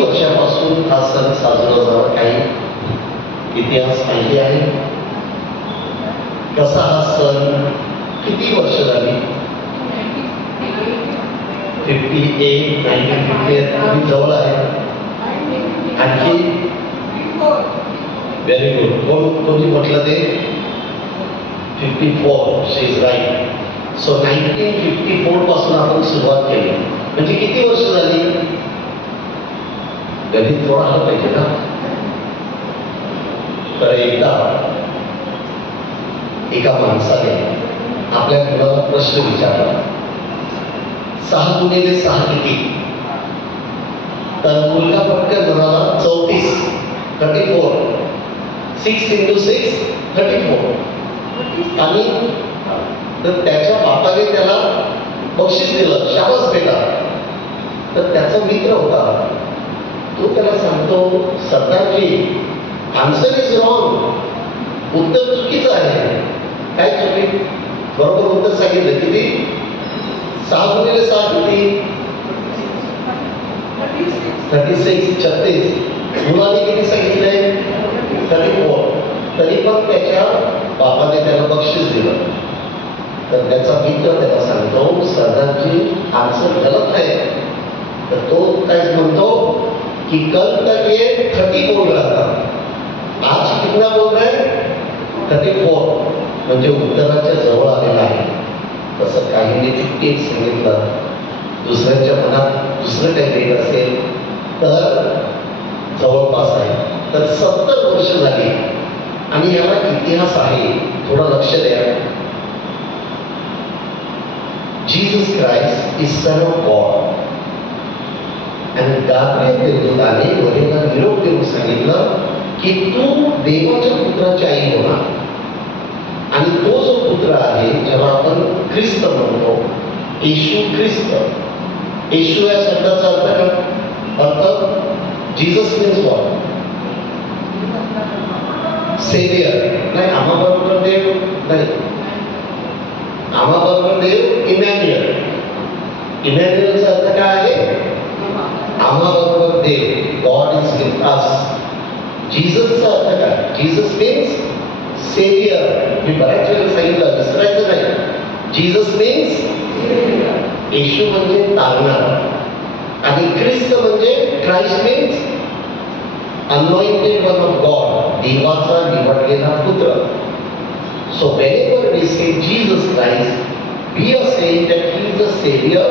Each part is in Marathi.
वर्षापासून हा सण साजरा झाला, काही इतिहास माहिती आहे? कसा हा सण, किती वर्ष झाली? 58, 1958 अगदी जवळ आहे. आणखी व्हेरी गुड. कोणी म्हटलं ते 54, शी इज राईट. सो 1954 पासून आपण सुरुवात केली, म्हणजे किती वर्ष झाली? गणित थोडा आलं पाहिजे ना. तर एकदा एका माणसाने आपल्या मुलाला प्रश्न विचारला, 6 गुणिले 6 किती? तर मुलगा पटकन म्हणाला 34, 34. 6 into 6, 34. आणि तर त्याच्या बापाने त्याला बक्षीस दिलं, शाबास बेटा. तर त्याचा मित्र होता, तो त्याला सांगतो, सरदारजी आन्सर इज रॉंग, उत्तर चुकीचं आहे. काय चुकी? बरोबर उत्तर सांगितलं. किती? 6 गुणिले 6 किती? 36, 36. मुलाने किती सांगितलंय? 34. तरी पण त्याच्या बापाने त्याला बक्षीस दिलं. तर त्याचा मित्र त्याला सांगतो, सरदारजी आन्सर गलत आहे. तर तो काय म्हणतो कि कल तक ये 30 बोल रहा था, आज कितना बोल रहा है? 34. म्हणजे उत्तराच्या जवळ आलेला आहे. तसं काहींनी 58 सांगितलं, दुसऱ्याच्या मनात दुसरं काही देत असेल तर जवळपास आहे. तर 70 वर्ष झाली आणि याला इतिहास आहे. थोडं लक्ष द्या. Jesus Christ is son of God. आणि गाब्रिएल देवदूताने मरियमला निरोप देऊन सांगितलं की तू देवाच्या पुत्राची आई होणार. आणि तो जो पुत्र आहे, जेव्हा आपण ख्रिस्त म्हणतो, येशू ख्रिस्त, येशू या शब्दाचा अर्थ जीसस मीन्स व्हॉट? सेवियर. नाही, आम्हाबरोबर देव नाही, आम्हाबरोबर देव इमॅन्युअल. इमॅन्युअलचा अर्थ काय आहे? आम्हाबरोबर देव, गॉड इज विथ अस. जीससचा अर्थ काय? Jesus means saviour. मी बऱ्याच वेळेला सांगितलं, विसरायचं नाही. जीसस मीन्स, येशू म्हणजे तारणार, आणि ख्रिस्त म्हणजे Christ means anointed one of God, देवाचा निवडलेला पुत्र. So whenever we say Jesus Christ, we are saying that he is a savior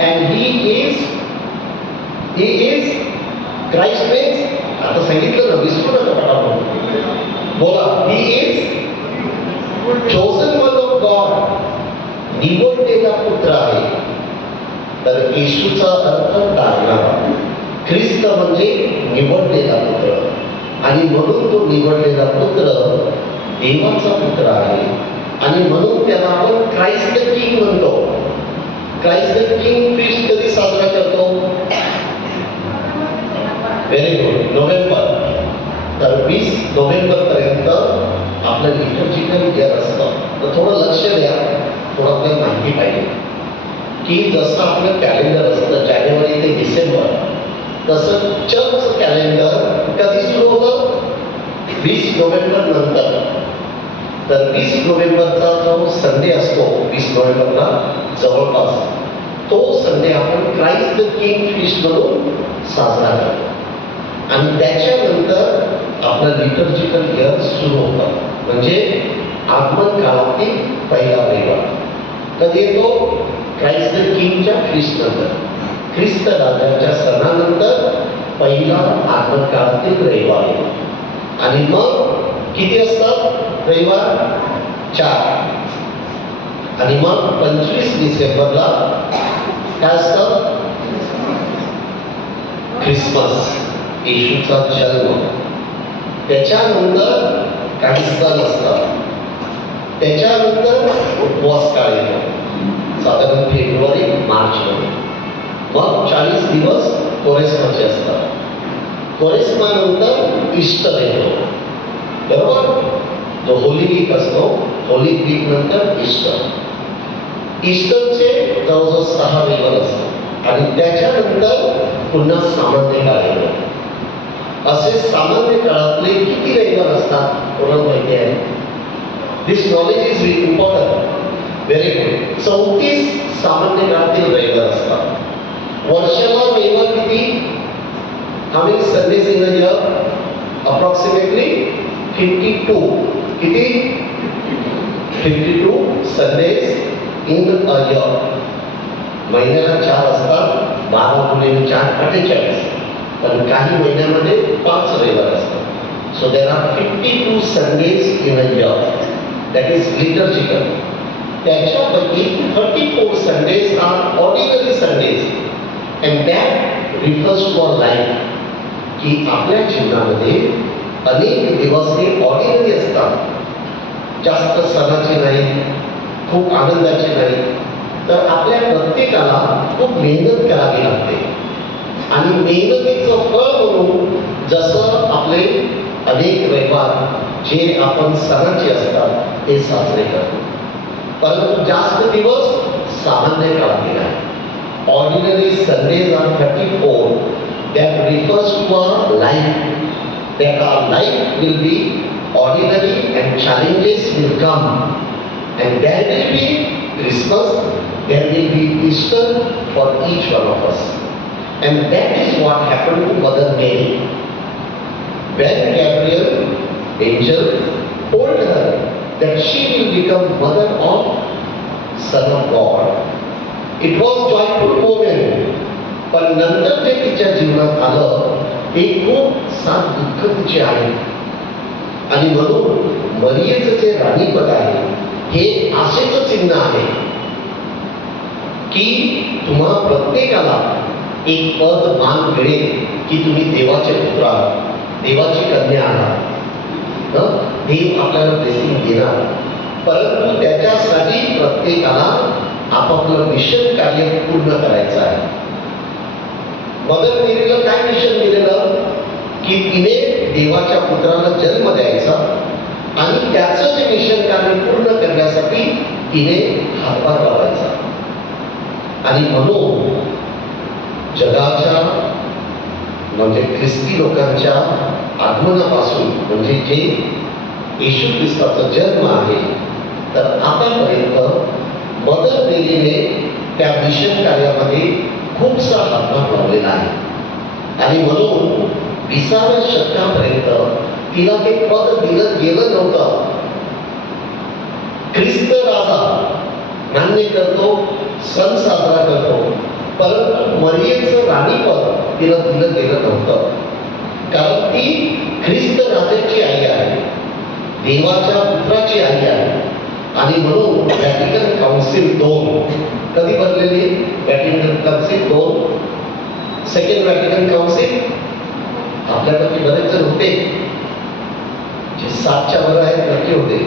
and he is Christ means, आता सांगितलं ना, विसरू नका पटापट बोला. he is chosen one of God, निवडलेला पुत्र आहे. तर येशूचा अर्थ तारणारा, ख्रिस्त म्हणजे निवडलेला पुत्र, आणि म्हणून तो निवडलेला पुत्र देवाचा पुत्र आहे. आणि म्हणून त्याला आपण क्राइस्ट द किंग म्हणतो. क्राइस्ट द किंग फीस्ट कधी साजरा करतो? Very good, November. तर 20 नोव्हेंबर पर्यंत आपलं लिटर्जिकल इयर असतं. तर थोडं लक्ष द्या, थोडं आपल्याला माहिती पाहिजे की जसं आपलं कॅलेंडर असतं जानेवारी ते डिसेंबर, तसं चर्च कॅलेंडर कधी सुरू होतं? 20 नोव्हेंबर नंतर. तर 20 नोव्हेंबरचा जो संडे असतो, 20 नोव्हेंबरला जवळपास, तो संडे आपण क्राइस्ट द किंग फीस्ट म्हणून साजरा करतो. आणि त्याच्यानंतर आपलं लिटर्जिकल इयर सुरू होतं, म्हणजे आगमन काळातील पहिला रविवार. कधी येतो? क्राइस्ट द किंगच्या फीस्ट नंतर, ख्रिस्त राजाच्या सणानंतर पहिला आगमन काळातील रविवार येतो. आणि मग किती असतात रविवार? 4. आणि मग 25 डिसेंबरला काय असतं? ख्रिसमस, येशूचा जन्म. त्याच्यानंतर काही सण असतात. त्याच्यानंतर उपवास काळ येतो, साधारण फेब्रुवारी मार्चमध्ये. मग 40 दिवस कोरेस्माचे असतात. कोरेस्मानंतर ईस्टर येतो, बरोबर? जो होली वीक असतो, होली वीक नंतर ईस्टर. ईस्टरचे जवळजवळ 6 रविवार असतात. आणि त्याच्यानंतर पुन्हा सामान्य काळ येतो. असे सामान्य काळातले किती रविवार असतात कोणाला माहिती आहे? This knowledge is very important. Very good. 34 सामान्य काळातील रविवार असतात. वर्षाला रविवार किती? How many Sundays in a year? Approximately 52. किती? 52 Sundays in a year. महिन्याला 4 असतात. 12 गुणिले 4 48. पण काही महिन्यामध्ये 5 रविवार असतात. So there are 52 Sundays in a year. That is liturgical. त्याच्यापैकी 34 Sundays are ordinary Sundays. And that refers to our life. की आपल्या जीवनामध्ये अनेक दिवस हे ऑर्डिनरी असतात. जास्त सणाचे नाही, खूप आनंदाचे नाही. तर आपल्या प्रत्येकाला खूप मेहनत करावी लागते. आणि मेहनतीचं फळ म्हणून जसं आपले अनेक रविवार जे आपण सणाचे असतात ते साजरे करतो. परंतु जास्त दिवस सामान्य काळातील आहे. Ordinary Sundays are 34. That refers to our life. That our life will be ordinary and challenges will come. And there will be Christmas, there will be Easter for each one of us. And that is what happened to Mother Mary. When Gabriel, angel, told her that she will become mother of Son of God, it was joyful moment. पण नंतर जे तिच्या जीवनात आलं ते खूप सात दुःख तिचे आहे. आणि म्हणून मरियेचं जे राणीपद आहे हे आशेचं चिन्ह आहे की तुम्हा प्रत्येकाला एक पद मान मिळेल की तुम्ही देवाचे पुत्र आहात, देवाची कन्या आहात. देव आपल्याला ब्लेसिंग देणार. परंतु त्याच्यासाठी प्रत्येकाला आपापलं मिशन कार्य पूर्ण करायचं आहे. मदर मेरीला काय मिशन दिलेलं की तिने देवाच्या पुत्राला जन्म द्यायचा आणि त्याचं जे मिशन कार्य पूर्ण करण्यासाठी तिने हातभार लावायचा. आणि म्हणून जगाच्या म्हणजे ख्रिस्ती लोकांच्या आगमनापासून म्हणजे जे येशू ख्रिस्ताचा जन्म आहे तर आतापर्यंत मदर मेरीने त्या मिशन कार्यामध्ये खूपसा हातभार लावलेला आहे. आणि म्हणून 20व्या शतकापर्यंत तिला ते पद दिलं गेलं नव्हतं. ख्रिस्त राजा मान्य करतो, सण साजरा करतो, परंतु मरियेचं राणीपद तिला दिलं गेलं नव्हतं. कारण ती ख्रिस्त राजाची आई आहे, देवाच्या पुत्राची आई आहे. आणि म्हणून व्हॅटिकन काउन्सिल 2 कधी भरलेली? Vatican council 2, second Vatican council. आपल्यापैकी बरेच जण होते जे 7च्या वर आहेत, नक्की होते.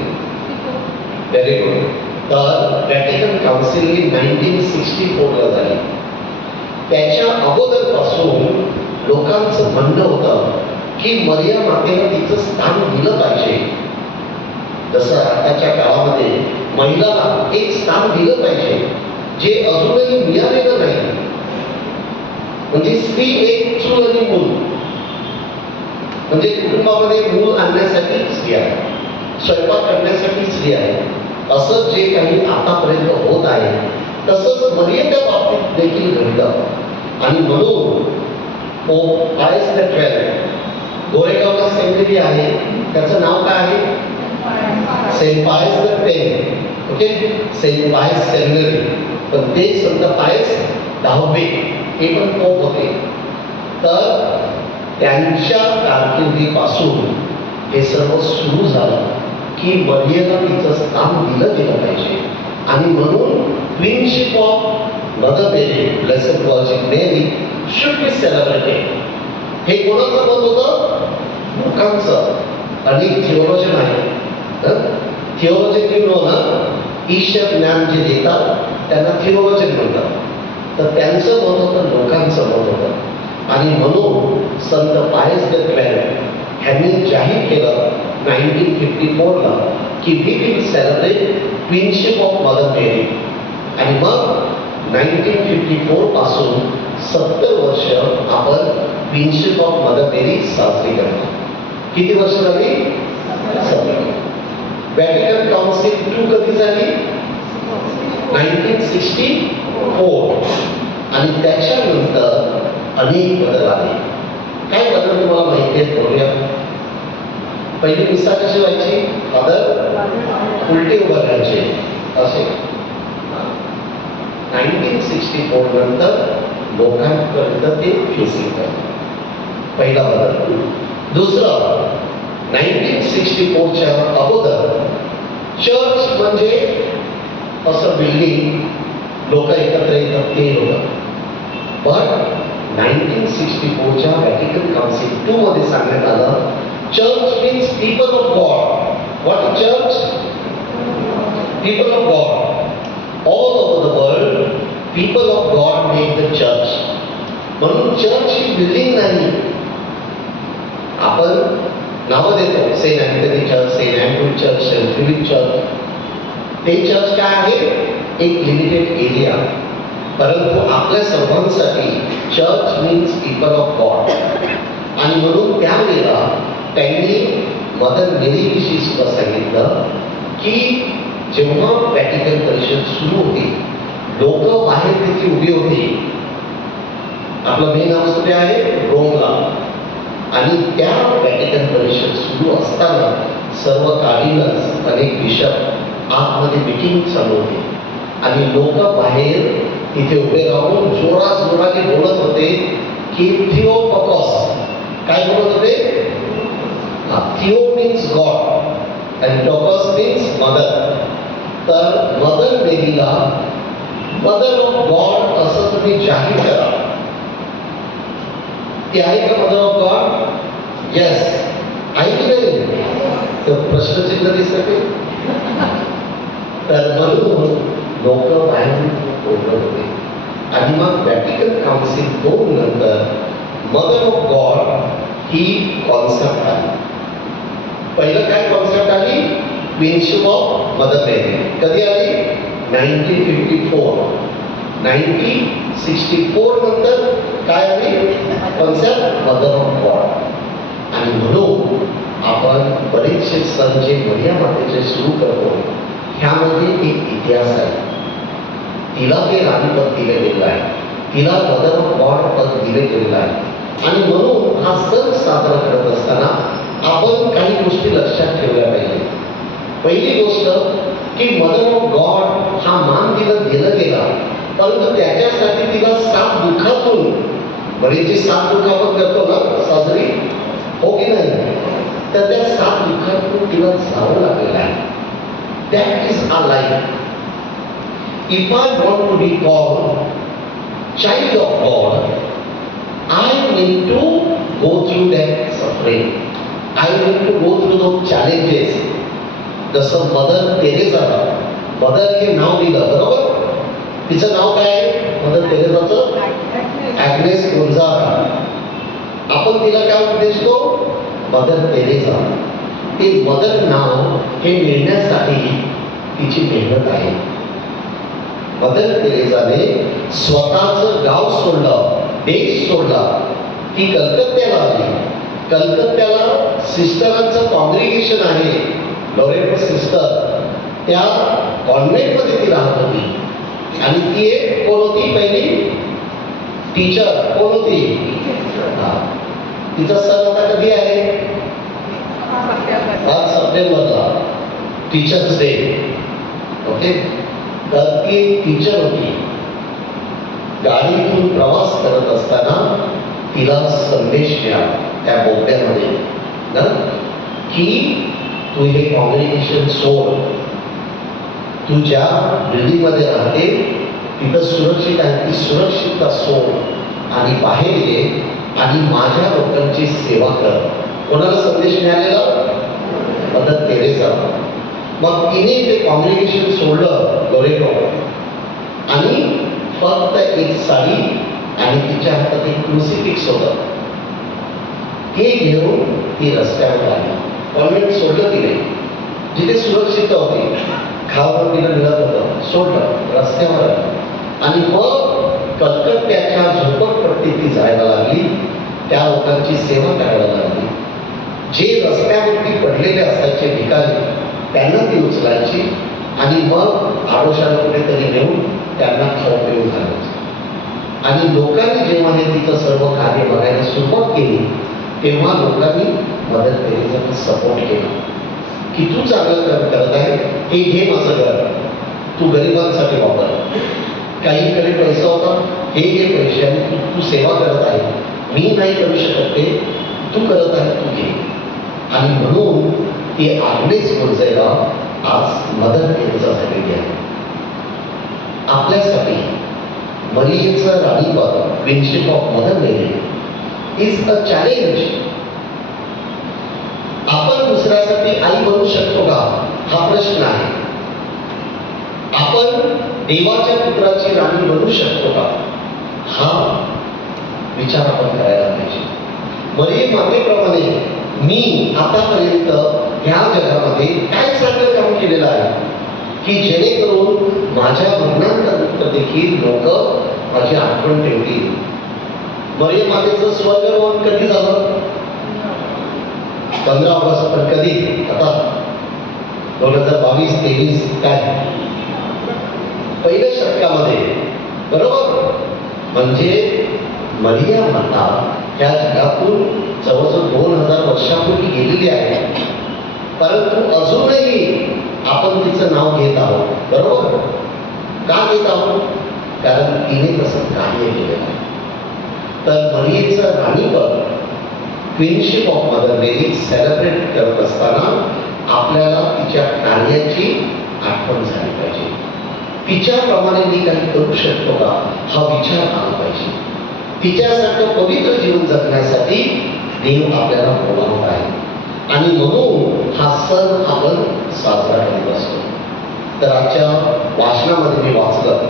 Very good. तर व्हॅटिकन काउन्सिल ही 1964 झाली. त्याच्या अगोदरपासून लोकांचं म्हणणं होतं की मरिया मातेला तिचं स्थान दिलं पाहिजे. जसं आताच्या काळामध्ये महिलाला एक स्थान दिलं पाहिजे जे अजूनही मिळालेलं नाही. म्हणजे स्त्री एक चूल आणि मूल, म्हणजे कुटुंबामध्ये मूल आणण्यासाठी स्त्री आहे, स्वयंपाक करण्यासाठी स्त्री आहे. असं जे काही आतापर्यंत होत आहे तसंच मर्यादा बाबतीत देखील घडलं. आणि म्हणून पोप पायस द 12 गोरेगावला सेमिनरी आहे, त्याचं नाव काय आहे? सेंट पायस द 10. ओके, सेंट पायस सेमिनरी. पण ते संत पायस 10वे हे पण पोप होते. तर त्यांच्या कारकिर्दीपासून हे सर्व सुरू झालं की मरियेला तिचं स्थान दिलं गेलं पाहिजे. आणि म्हणून queenship of Mother Mary, blessed virgin Mary should be celebrated. हे कोणाचं मत होतं? लोकांचं. अनेक थिओलॉजन आहे. थिओलॉजन ना ईश्वर ज्ञान जे देतात त्यांना थिओलॉजन म्हणतात. तर त्यांचं मत होतं, लोकांचं मत होतं. आणि म्हणून संत पायस द 12 ह्यांनी जाहीर केलं 1954 की we will celebrate queenship of Mother Mary. आणि मग 1954 पासून 70 वर्ष आपण प्रिन्शिप ऑफ मदर मेरी साजरी करतो. किती वर्ष झाली? 70. व्हॅटिकन काउन्सिल 2 कधी झाली? 1964. आणि त्याच्यानंतर अनेक बदल आले. काय बदल तुम्हाला माहिती आहे? बघूया. पहिली मिसा कशी व्हायची? फादर उलटे उभा राहायचे असे. 1964 नंतर लोकांपर्यंत ते फेसिंग करतात. पहिला बदल. दुसरं, 1964च्या अगोदर चर्च म्हणजे असं बिल्डिंग, लोक एकत्र येतात ते होतं. पण 1964च्या व्हॅटिकन काउन्सिल 2 मध्ये सांगण्यात आलं, church means people of God. What is church? People of God. All over the world people of God make the church. म्हणून चर्च ही बिल्डिंग नाही. आपण नावं देतो, Saint Anthony church, Saint Andrew church, Saint Philip church. ते चर्च काय आहे? एक लिमिटेड एरिया. परंतु आपल्या सर्वांसाठी church means people of God. आणि म्हणून त्यावेळेला त्यांनी मदर मेरी विषयी सुद्धा सांगितलं की जेव्हा व्हॅटिकन परिषद सुरू होती, लोक बाहेर तिथे उभी होती. आपलं मेन हाऊस कुठे आहे? रोमला. आणि त्या व्हॅटिकन परिषद सुरू असताना सर्व कार्डिनल्स, अनेक बिशप आतमध्ये मीटिंग चालू होती आणि लोक बाहेर तिथे उभे राहून जोराने बोलत होते की थिओटोकॉस. काय बोलत होते? थिओ मीन्स गॉड आणि टोकॉस मीन्स मदर. तर मदर मेरीला मदर ऑफ गॉड असं तुम्ही जाहीर करा. ती आहे का मदर ऑफ गॉड? येस. आहे की नाही? तर प्रश्नचिन्ह दिसतं ते. तर म्हणून लोक बाहेर बोलत होते. आणि मग व्हॅटिकन काउन्सिल 2 नंतर mother of God he concept आली. पहिलं काय कॉन्सेप्ट आली? प्रिन्शिप ऑफ मदर मेरी. कधी आली? 1954. 1964 नंतर काय आली? Concept mother of God. आणि म्हणून आपण बरेचसे सण जे मरिया मातेचे सुरू करतो, ह्यामध्ये एक इतिहास आहे. तिला ते राणीपद दिलं गेलेलं आहे, तिला मदर ऑफ गॉड पद दिले गेलेलं आहे. आणि म्हणून हा सण साजरा करत असताना आपण काही गोष्टी लक्षात ठेवल्या पाहिजे. पहिली गोष्ट की मदर ऑफ गॉड हा मान तिला दिला गेला, परंतु त्याच्यासाठी तिला 7 दुःखातून, बरेचसे 7 दुःख आपण करतो ना साजरी, हो की नाही? तर त्या 7 दुःखातून तिला जावं लागलेलं आहे. That is our life. If I want to be called child of God, I need to go through that suffering. I need to go through those challenges. जसं मदर तेरेसाला, मदर हे नाव दिलं, बरोबर? तिचं नाव काय आहे? मदर तेरेसाचं ॲग्नेस गोन्झागा. आपण तिला काय उद्देशतो? Mother Teresa. ते मदर नाव हे मिळण्यासाठी तिची मेहनत आहे. मदर तेरेसाने स्वतःचं गाव सोडलं, देश सोडला. ती कलकत्त्याला आली. कलकत्त्याला सिस्टरांचं कॉंग्रिगेशन आहे, लॉरेटो सिस्टर. त्या कॉन्व्हेंटमध्ये ती राहत होती. आणि ती एक कोण होती? पहिली टीचर. कोण होती? तिचा सण आता कधी आहे? 5 सप्टेंबरला, टीचर्स डे. ओके. तर ती टीचर होती. गाडीतून प्रवास करत असताना तिला संदेश मिळाला त्या बोगद्यामध्ये ना, की तू हे कॉंग्रिगेशन सोड, तू ज्या बिल्डिंगमध्ये राहते तिथं सुरक्षित आहे, ती सुरक्षितता सोड आणि बाहेर ये आणि माझ्या लोकांची सेवा कर. कोणाला संदेश मिळालेला? Mother Teresa. मग तिने ते कॉंग्रिगेशन सोडलं, लोरेटो, आणि फक्त एक साडी आणि तिच्या हातात एक क्रुसिफिक्स होतं. हे घेऊन ती रस्त्यावर आली. कॉन्व्हेंट सोडलं तिने, जिथे सुरक्षित होती, खावं तिला मिळत होतं, सोडलं, रस्त्यावर आली. आणि मग कलकत्त्याच्या झोपडपट्टीत ती जायला लागली, त्या लोकांची सेवा करायला लागली. जे रस्त्यावरती पडलेले असायचे भिकारी त्यांना ती उचलायची आणि मग आडोशाला कुठेतरी नेऊन त्यांना खाऊ पिऊन घालायची. आणि लोकांनी जेव्हा हे तिचं सर्व कार्य बघायला सुरुवात केली तेव्हा लोकांनी मदत केली, सपोर्ट केला की तू चांगलं करत आहे, हे घे माझं घर, तू गरिबांसाठी वापर, काहीकडे पैसा होता, हे घे पैसे आणि तू सेवा करत आहे, मी नाही करू शकत ते तू करत आहे, तू घे. आणि म्हणून ती आग्नेस मोजेला आज मदर टेरेसा झालेली आहे. आपल्यासाठी मरियेचं राणीपद, queenship of Mother Mary is a challenge. आपण दुसऱ्यासाठी आई बनू शकतो का, हा प्रश्न आहे. आपण देवाच्या पुत्राची राणी बनू शकतो का, हा विचार आपण करायला पाहिजे. मरिये मातेप्रमाणे मी आतापर्यंत ह्या जगामध्ये काय चांगलं काम केलेलं आहे की जेणेकरून माझ्या मरणानंतर देखील लोक माझी आठवण ठेवतील. मरिये मातेचं स्वर्गरोहण कधी झालं? 15 ऑगस्ट. पण कधी? आता 2022-23 काय पहिल्या शतकामध्ये, बरोबर. म्हणजे मरिया माता या जगातून जवळजवळ 2000 वर्षापूर्वी गेलेली आहे, परंतु अजूनही आपण तिचं नाव घेत आहोत, बरोबर. का घेत आहोत? कारण तिने तसं कार्य केलेलं आहे. तर मरियेचं राणीपद, queenship of Mother Mary celebrate करत असताना आपल्याला तिच्या कार्याची आठवण झाली पाहिजे. तिच्याप्रमाणे मी काही करू शकतो का, हा विचार आला पाहिजे. तिच्यासारखं पवित्र जीवन जगण्यासाठी देव आपल्याला बोलावत आहे आणि म्हणून हा सण आपण साजरा करीत असतो. तर आजच्या वाचनामध्ये मी वाचलं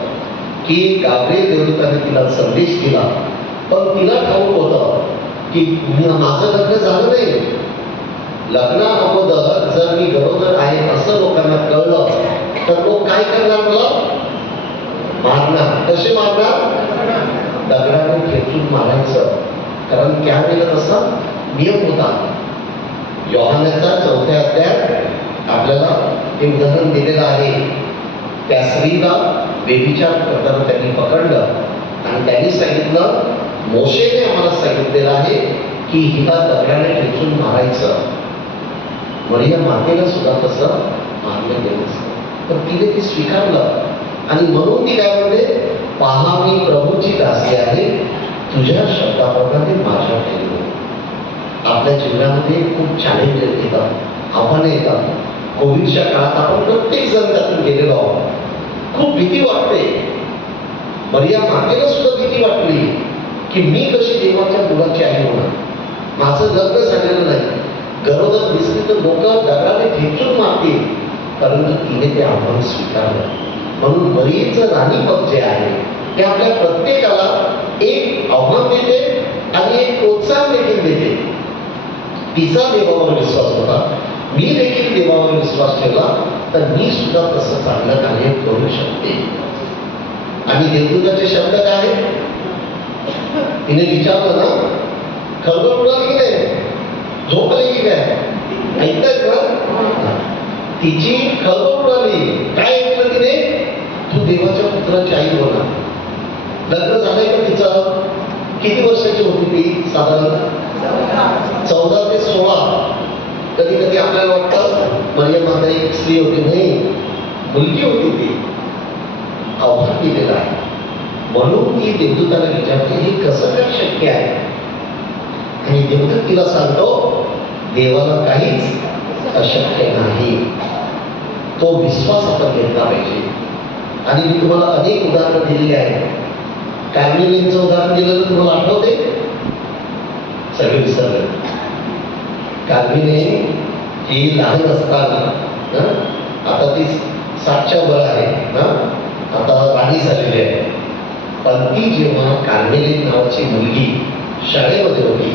की गाब्रिएल देवदूताने तिला संदेश दिला, पण तिला ठाऊक होतं की माझं लग्न झालं नाही. लग्ना अगोदर जर मी गरोदर आहे असं लोकांना कळलं तर लोक काय करणार, मला मारणार. कसे मारणार? दगडाने खेचून मारायचं. कारण त्यावेळेला तसा नियम होता. योहानाच्या 4थ्या अध्यायात आपल्याला हे उदाहरण दिलेलं आहे. त्या स्त्रीला बेबीच्या प्रकारे त्यांनी पकडलं आणि त्यांनी सांगितलं, मोशेने आम्हाला सांगितलेलं आहे की हिला दगडाने खेचून मारायचं. मरिया मातेला सुद्धा तसं मारलं गेलं. तर तिने ते स्वीकारलं आणि म्हणून ती काय म्हणते, पहा मी प्रभूची दासी आहे, तुझ्या शब्दाप्रमाणे माझ्या ठेव. आपल्या जीवनामध्ये खूप चॅलेंजेस येतात, आव्हाने येतात. कोविडच्या काळात आपण प्रत्येक जण त्यातून गेलेलो आहोत. खूप भीती वाटते. मरिया मातेला सुद्धा भीती वाटली की मी कशी देवाच्या मुलाची आई होणार, माझं लग्न झालेलं नाही, गरोदर दिसली तर लोक दगडाने खेचून मारतील. परंतु तिने ते आव्हान स्वीकारलं. म्हणून मरियेचं राणीपद जे आहे ते आपल्या प्रत्येकाला एक आव्हान देते आणि एक प्रोत्साहन देखील देते. तिचा देवावर विश्वास होता, मी देखील देवावर विश्वास ठेवला तर मी सुद्धा तसं चांगलं कार्य करू शकते. आणि देवदूताचे शब्द काय आहेत? तिने विचारलं ना, खरं उडाली की नाही, झोपली की काय, ऐकतात ना? तिची खरं उडाली. काय ऐकलं तिने? तू देवाच्या पुत्राची आई होणार. लग्न झालंय का तिचं? किती वर्षाची होती ती? साधारण 14 ते 16. कधी कधी आपल्याला वाटतं मरियम माता एक स्त्री होती, नाही, मुलगी होती. ती आव्हान दिलेलं आहे. म्हणून ती देवदूताला विचारते, हे कसं काय शक्य आहे? आणि देवदूत तिला सांगतो, देवाला काहीच अशक्य नाही. तो विश्वास आपण घेतला पाहिजे. आणि मी तुम्हाला अनेक उदाहरणं दिलेली आहेत. कार्मेलीनचं उदाहरण दिलेलं तुम्हाला आठवते? सगळे विसरले. कार्मेली ही लहान असताना, आता ती 60च्या वर आहे, आता राणी झालेली आहे. पण ती जेव्हा कार्मेलीन नावाची मुलगी शाळेमध्ये होती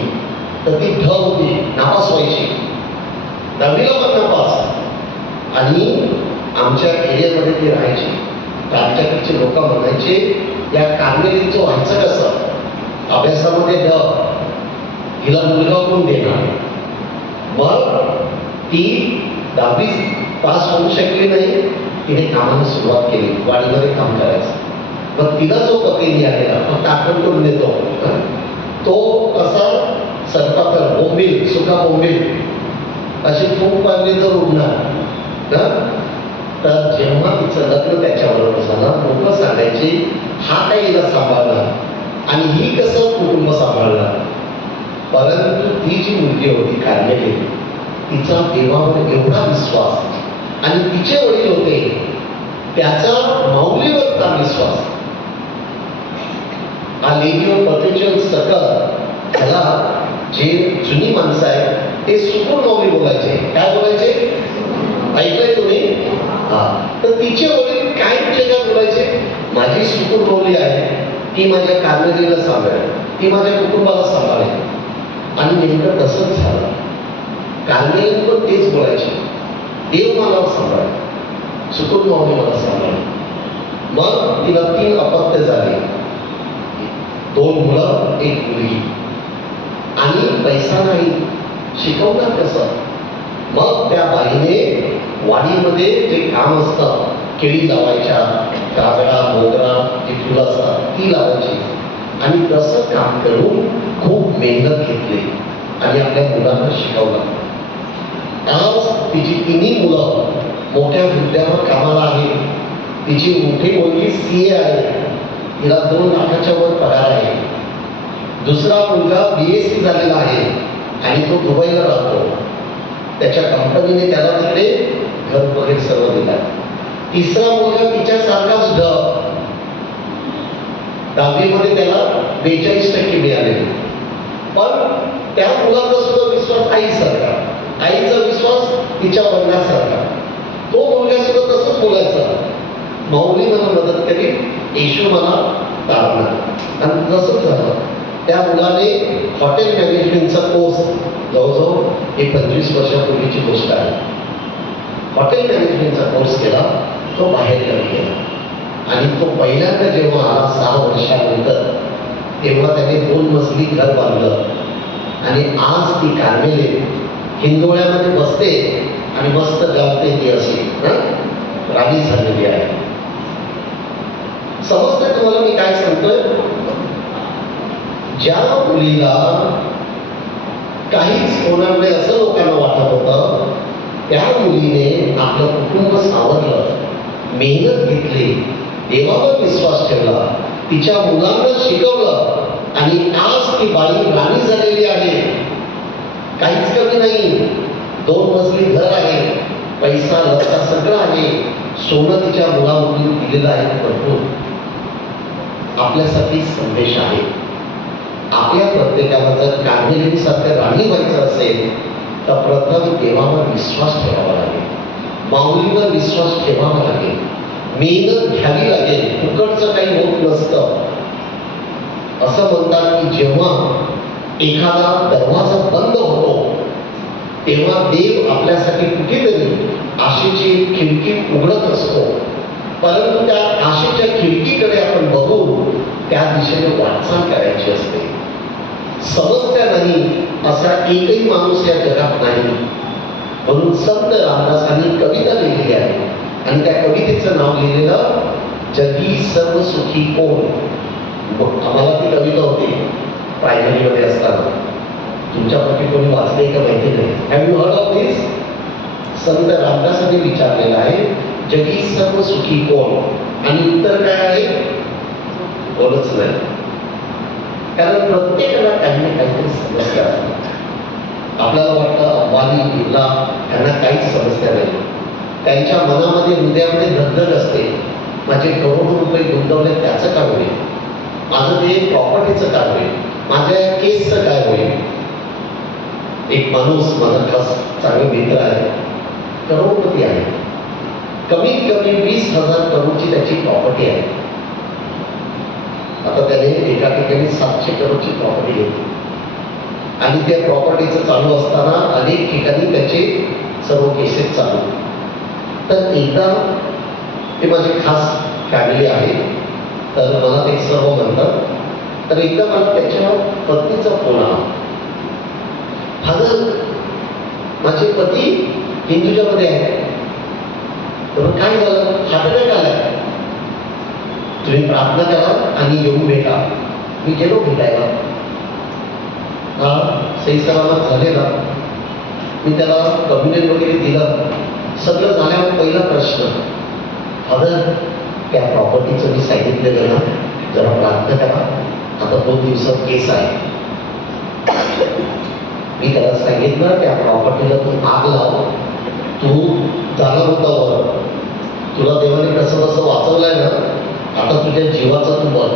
तर ती ढ होती, नापास व्हायची, 10वीला पण नापास. आणि आमच्या एरियामध्ये ती राहायची. आमच्याकडचे लोक म्हणायचे या कार्मेलीचं व्हायचं कसं, अभ्यासामध्ये ड, हिला मुलगा कोण देणार. मग ती 10वी पास होऊ शकली नाही, तिने कामाला सुरुवात केली, वाडीमध्ये काम करायचं. मग तिला जो पती आलेला फक्त आठवण करून देतो, तो असा सरपातर बोंबील, सुका बोंबील अशी खूप पाहिजे तर उडणार. तर जेव्हा तिचं लग्न त्याच्याबरोबर झालं, लोक सांगायची हा काय हिला सांभाळणार आणि ही कसं कुटुंब सांभाळणार. परंतु ती जी मुलगी होती कार्मेली, तिचा देवावर एवढा विश्वास आणि तिचे वडील होते त्याचा माऊलीवरचा विश्वास. हा लेडी ऑफ परपेच्युअल सर्कल, त्याला जे जुनी माणसं आहेत ते सुकून माऊली बोलायचे. काय बोलायचे ऐकलंय तुम्ही? हा. तर तिचे वडील काय जगात बोलायचे, माझी सुकून माऊली आहे, ती माझ्या कार्मेलीला सांभाळेल, ती माझ्या कुटुंबाला सांभाळेल. आणि नेमकं तसंच झालं. कार्मेली पण तेच बोलायचे, देव मला सांभाळेल, सुकून माऊली मला सांभाळेल. मग तिला 3 अपत्य झाले, 2 मुलं 1 मुलगी. आणि पैसा नाही, शिकवणार कसं. मग त्या बाईने वाडीमध्ये जे काम असतं, केळी लावायच्या, कागडा मोगरा जी फुलं असतात ती लावायची. आणि तसं काम करून खूप मेहनत घेतली आणि आपल्या मुलांना शिकवलं. आज तिची 3ही मुलं मोठ्या हुद्द्यावर कामाला आहे. तिची मोठी मुलगी CA आहे, तिला 2 लाखाच्या वर पगार आहे. दुसरा मुलगा BSc झालेला आहे आणि तो दुबईला राहतो. त्याच्या कंपनीने त्याला तिकडे घर वगैरे सर्व दिला. तिसरा मुलगा तिच्यासारखाच ड, 10वी मध्ये त्याला 42% मिळाले. पण त्या मुलाचा सुद्धा विश्वास आईसारखा, आईचा विश्वास तिच्या वडिलांसारखा. तो मुलगा सुद्धा तसंच बोलायचा, माऊली मला मदत केली, येशू मला तारणार. आणि तसंच झालं. त्या मुलाने हॉटेल मॅनेजमेंटचा कोर्स, जवळजवळ हे 25 वर्षापूर्वीची गोष्ट आहे, हॉटेल मॅनेजमेंटचा कोर्स केला. तो बाहेर गेला आणि तो पहिल्यांदा जेव्हा आला 6 वर्षानंतर, तेव्हा त्याने 2 मजली घर बांधलं. आणि आज ती कार्मेली हिंदोळ्यामध्ये बसते आणि मस्त गावते, ती अशी राणी झालेली आहे. समजतंय तुम्हाला मी काय सांगतोय? ज्या मुलीला काहीच होणार नाही असं लोकांना वाटत होतं, त्या मुलीने आपलं कुटुंब सावरलं, मेहनत घेतली, देवावर विश्वास ठेवला, तिच्या मुलांना शिकवलं आणि आज ती बाई राणी झालेली आहे. काहीच कमी नाही, 2 मजली घर आहे, पैसा लत्ता सगळं आहे, सोनं तिच्या मुलामुलीने दिलेलं आहे भरपूर. आपल्यासाठी संदेश आहे, आपल्या प्रत्येकाला जर कार्मेलीसारखं राणी व्हायचं असेल तर प्रथम देवावर विश्वास ठेवावा लागेल, माऊलीवर विश्वास ठेवावा लागेल, मेहनत घ्यावी लागेल. फुकटचं काही होत नसतं. असं म्हणतात की जेव्हा एखादा दरवाजा बंद होतो तेव्हा देव आपल्यासाठी कुठेतरी आशेची खिडकी उघडत असतो. परंतु त्या आशेच्या खिडकीकडे आपण बघून त्या दिशेने वाटचाल करायची असते. समस्या नाही असा एकही माणूस या जगात नाही. म्हणून संत रामदासांनी कविता लिहिली आहे आणि त्या कवितेचं नाव लिहिलेलं जगी सर्व सुखी कोण. आम्हाला ती कविता होती प्रायमरीमध्ये असताना. तुमच्यापैकी कोणी वाचले का माहिती नाही. हॅव यू हर्ड ऑफ दिस? संत रामदासांनी विचारलेलं आहे जगी सर्व सुखी कोण आणि उत्तर काय आहे? कोणच नाही. कारण प्रत्येकाला काही ना काहीतरी समस्या असते. आपल्याला वाटतं अंबानी बिर्ला यांना काहीच समस्या नाही. त्यांच्या मनामध्ये हृदयामध्ये धगधग असते, माझे करोडो रुपये गुंतवले त्याचं काय होईल, माझं ते प्रॉपर्टीचं काय होईल, माझ्या केसचं काय होईल. एक माणूस माझा खास चांगला मित्र आहे, करोडपती आहे, कमीत कमी 20,000 करोडची त्याची प्रॉपर्टी आहे. आता त्याने एका ठिकाणी 700 करोडची प्रॉपर्टी घेतली आणि त्या प्रॉपर्टीचं चालू असताना अनेक ठिकाणी त्याचे सर्व केसेस चालू. तर एकदा ती माझी खास फॅमिली आहे. तर मला ते सर्व म्हणतात. तर एकदा मला त्याच्या पत्नीचा फोन आला. फादर, माझे पती हिंदुजामध्ये आहे. तर काय झालं? हार्ट अटॅक आलाय. तुम्ही प्रार्थना करा आणि येऊन भेटा. मी गेलो भेटायला. हा सही सलामत झालेला. मी त्याला कम्युनियन वगैरे दिलं. सगळं झाल्यावर पहिला प्रश्न, फादर त्या प्रॉपर्टीचं मी सांगितलेलं ना, जरा प्रार्थना करा. आता 2 दिवसात केस आहे. मी त्याला सांगितलं त्या प्रॉपर्टीला तू आग लाव. तू जाणार होता वर. तुला देवाने कसं कसं वाचवलंय ना, आता तुझ्या जीवाचा तू बघ.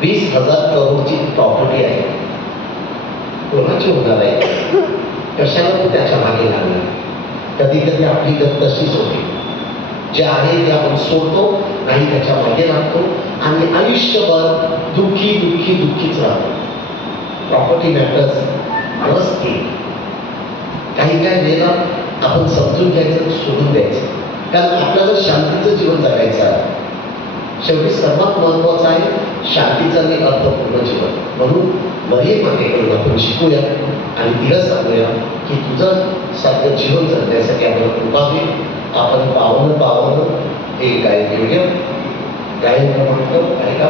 20,000 करोडची प्रॉपर्टी आहे. कोणाची होणार आहे? कशाला तू त्याच्या मागे लागला? कधी कधी आपली गत तशीच होते. जे आहे ते आपण सोडतो, नाही त्याच्या मागे लागतो आणि आयुष्यभर दुःखीच राहतो. प्रॉपर्टी मॅटर्स नसते. काही वेळेला आपण समजून घ्यायचं, सोडून द्यायचं. कारण आपल्याला शांतीचं जीवन जगायचं आहे. शेवटी सर्वात महत्वाचं आहे शांतीचं आणि अर्थपूर्ण जीवन. म्हणून मरी मातेकडून आपण शिकूया आणि तिला सांगूया की तुझं सारखं जीवन जगण्यासाठी आपण कृपा दे. आपण पावन हे गायन घेऊया. गायन क्रमांक आहे का?